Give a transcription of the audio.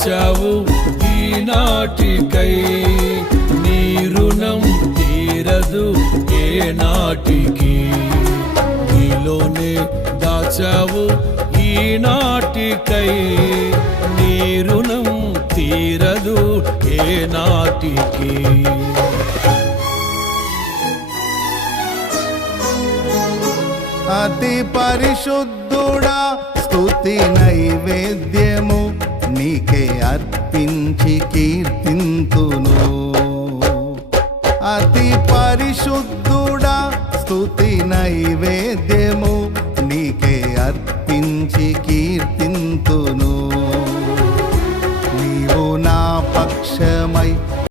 దాచావు ఈనాటికై, నీ రుణం తీరదు ఏ నాటికి. నీలోనే దాచావు ఈనాటికై, నీ రుణం తీరదు ఏ నాటికి. అతి పరిశుద్ధుడా స్తుతి నైవేద్యము నీకే అర్పించి కీర్తింతును. అతి పరిశుద్ధుడా స్తుతి నైవేద్యము నీకే అర్పించి కీర్తింతును. నీవు నా పక్షమై